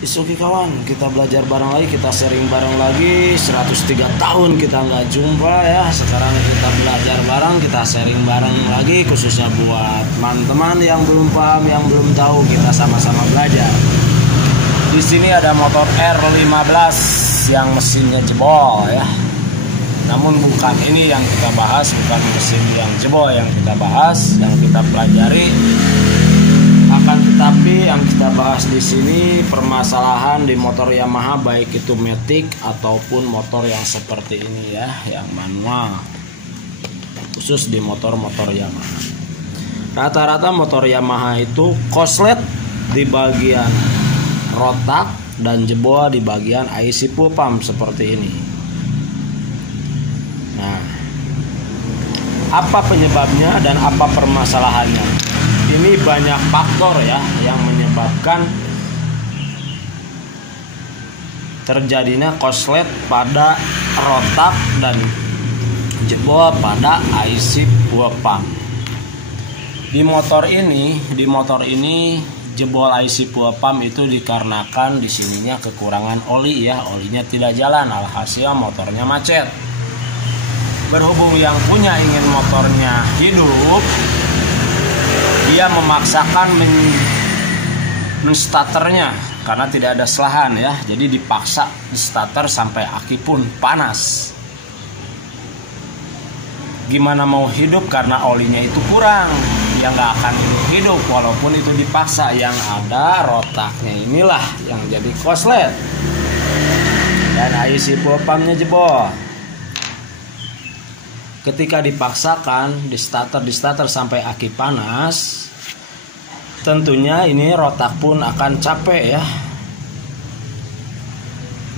Oke kawan, kita belajar bareng lagi, kita sharing bareng lagi. 103 tahun kita nggak jumpa ya. Sekarang kita belajar bareng, kita sharing bareng lagi. Khususnya buat teman-teman yang belum paham, yang belum tahu, kita sama-sama belajar. Di sini ada motor R15 yang mesinnya jebol ya. Namun bukan ini yang kita bahas, bukan mesin yang jebol yang kita bahas, yang kita pelajari. Akan tetapi yang kita bahas di sini permasalahan di motor Yamaha, baik itu matic ataupun motor yang seperti ini ya, yang manual. Khusus di motor-motor Yamaha. Rata-rata motor Yamaha itu koslet di bagian rotak dan jebol di bagian IC fuel pump seperti ini. Nah, apa penyebabnya dan apa permasalahannya? Ini banyak faktor ya yang menyebabkan terjadinya koslet pada rotak dan jebol pada IC fuel pump. Di motor ini jebol IC fuel pump itu dikarenakan di sininya kekurangan oli ya, olinya tidak jalan, alhasil motornya macet. Berhubung yang punya ingin motornya hidup, dia memaksakan men-starternya karena tidak ada selahan ya. Jadi dipaksa di starter sampai aki pun panas. Gimana mau hidup karena olinya itu kurang? Ya nggak akan hidup walaupun itu dipaksa. Yang ada rotaknya inilah yang jadi koslet. Dan IC fuel pumpnya jebol. Ketika dipaksakan di starter sampai aki panas, tentunya ini rotak pun akan capek ya,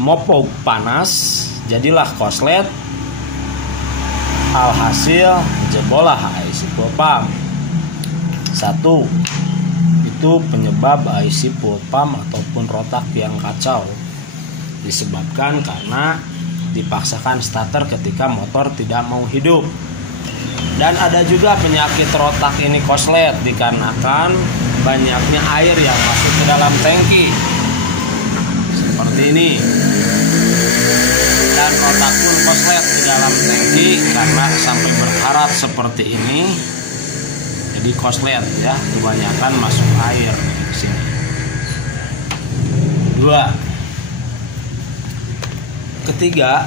mopog panas, jadilah koslet, alhasil jebolah IC fuel pump. Satu, itu penyebab IC fuel pump ataupun rotak yang kacau disebabkan karena dipaksakan starter ketika motor tidak mau hidup. Dan ada juga penyakit rotak ini koslet dikarenakan banyaknya air yang masuk ke dalam tangki seperti ini. Dan rotak pun koslet di dalam tangki karena sampai berkarat seperti ini. Jadi koslet ya, kebanyakan masuk air di sini. Dua, ketiga,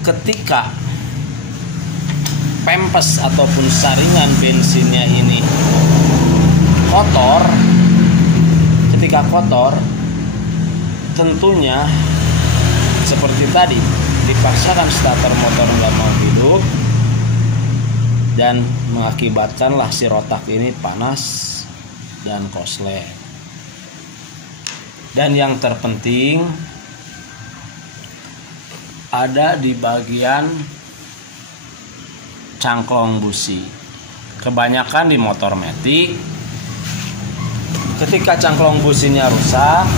ketika pempes ataupun saringan bensinnya ini kotor, ketika kotor tentunya seperti tadi dipaksakan starter motor nggak mau hidup dan mengakibatkanlah si rotak ini panas dan koslet. Dan yang terpenting ada di bagian cangklong busi. Kebanyakan di motor matic, ketika cangklong businya rusak,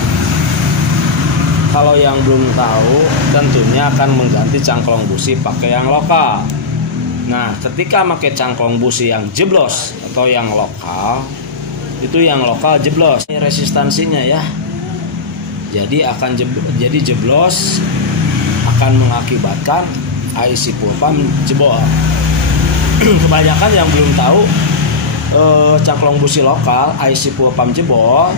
kalau yang belum tahu tentunya akan mengganti cangklong busi pakai yang lokal. Nah, ketika pakai cangklong busi yang jeblos atau yang lokal, itu yang lokal jeblos. Ini resistansinya ya. Jadi jadi jeblos akan mengakibatkan IC fuel pump jebol. Kebanyakan yang belum tahu cangklong busi lokal IC fuel pump jebol,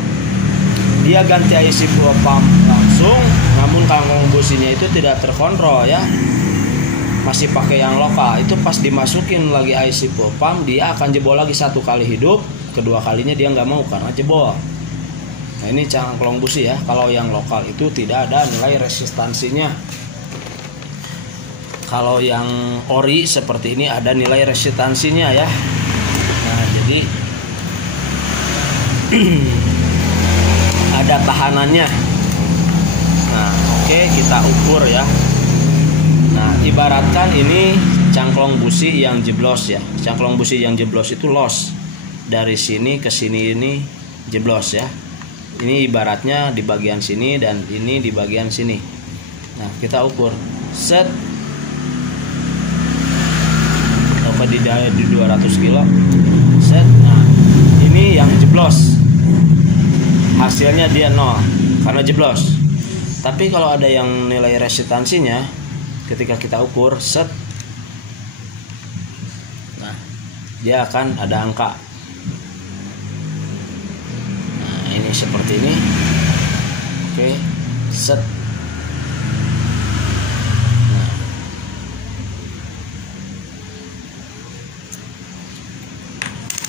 dia ganti IC fuel pump langsung, namun cangklong businya itu tidak terkontrol ya, masih pakai yang lokal. Itu pas dimasukin lagi IC fuel pump, dia akan jebol lagi satu kali hidup, kedua kalinya dia nggak mau karena jebol. Nah, ini cangklong busi ya. Kalau yang lokal itu tidak ada nilai resistansinya. Kalau yang ori seperti ini ada nilai resistansinya ya. Nah, jadi ada tahanannya. Nah, oke, kita ukur ya. Nah, ibaratkan ini cangklong busi yang jeblos ya. Cangklong busi yang jeblos itu los. Dari sini ke sini ini jeblos ya. Ini ibaratnya di bagian sini dan ini di bagian sini. Nah, kita ukur. Set. Coba di 200 kilo. Set. Nah, ini yang jeblos. Hasilnya dia 0. karena jeblos. Tapi kalau ada yang nilai resistansinya ketika kita ukur set, nah dia akan ada angka. Nah ini seperti ini. Oke, set. Nah,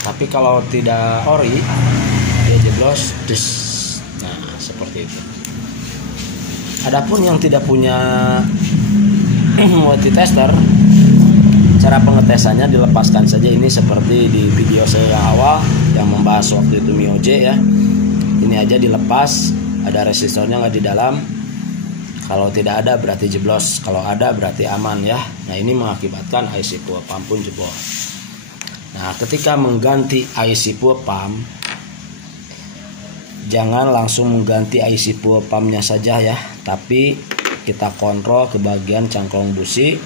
tapi kalau tidak ori dia jeblos des. Nah seperti itu. Adapun yang tidak punya multitester, cara pengetesannya dilepaskan saja. Ini seperti di video saya yang awal yang membahas waktu itu Mioje ya. Ini aja dilepas, ada resistornya nggak di dalam. Kalau tidak ada berarti jeblos, kalau ada berarti aman ya. Nah ini mengakibatkan IC fuel pump pun jebol. Nah ketika mengganti IC fuel pump, jangan langsung mengganti IC fuel pumpnya saja ya, tapi kita kontrol ke bagian cangklong busi,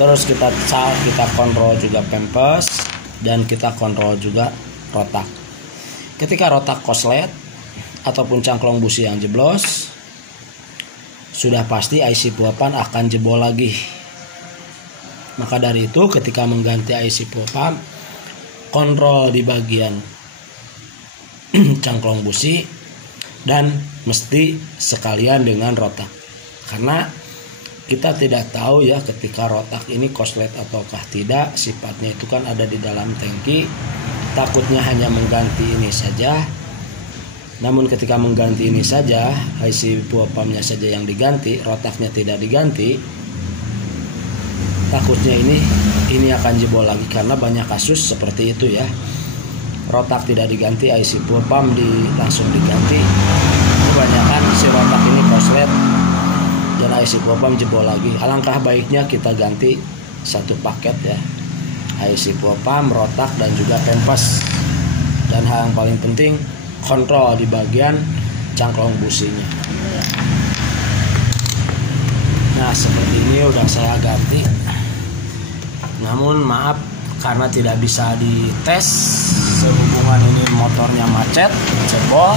terus kita kontrol juga pempes, dan kita kontrol juga rotak. Ketika rotak koslet ataupun cangklong busi yang jeblos, sudah pasti IC fuel pump akan jebol lagi. Maka dari itu ketika mengganti IC fuel pump, kontrol di bagian cangklong busi dan mesti sekalian dengan rotak, karena kita tidak tahu ya ketika rotak ini koslet ataukah tidak. Sifatnya itu kan ada di dalam tangki, takutnya hanya mengganti ini saja. Namun ketika mengganti ini saja, IC fuel pumpnya saja yang diganti, rotaknya tidak diganti, takutnya ini akan jebol lagi, karena banyak kasus seperti itu ya. Rotak tidak diganti, IC fuel pump langsung diganti. Kebanyakan si rotak ini koslet dan IC fuel pump jebol lagi. Alangkah baiknya kita ganti satu paket ya, IC fuel pump, rotak, dan juga pempes. Dan hal yang paling penting, kontrol di bagian cangklong businya. Nah seperti ini udah saya ganti. Namun maaf karena tidak bisa dites sehubungan ini motornya macet, jebol,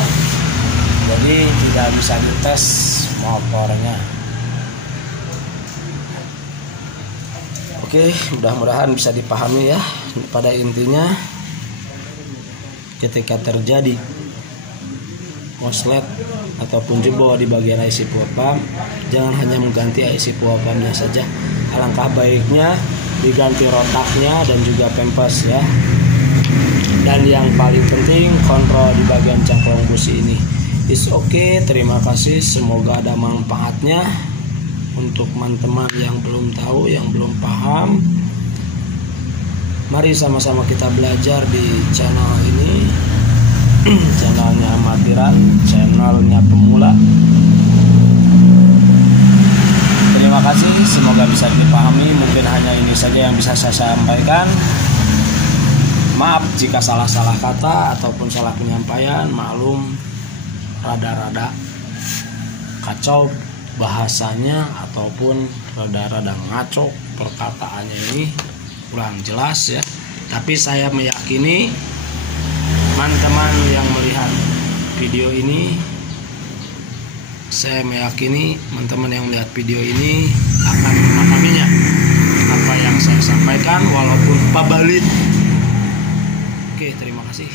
jadi tidak bisa dites motornya. Oke, mudah-mudahan bisa dipahami ya. Pada intinya ketika terjadi koslet ataupun jebol di bagian IC fuel pump, jangan hanya mengganti IC fuel pumpnya saja. Alangkah baiknya diganti rotaknya dan juga pempes ya. Dan yang paling penting kontrol di bagian cangklong busi ini. Is oke, terima kasih, semoga ada manfaatnya untuk teman-teman yang belum tahu, yang belum paham. Mari sama-sama kita belajar di channel ini. Channelnya amatiran, channelnya pemula. Terima kasih, semoga bisa dipahami. Mungkin hanya ini saja yang bisa saya sampaikan. Maaf jika salah-salah kata ataupun salah penyampaian, maklum rada-rada kacau bahasanya ataupun rada-rada ngaco perkataannya, ini kurang jelas ya. Tapi saya meyakini teman-teman yang melihat video ini, saya meyakini teman-teman yang melihat video ini akan memahaminya apa yang saya sampaikan walaupun pabalit. Oke, terima kasih.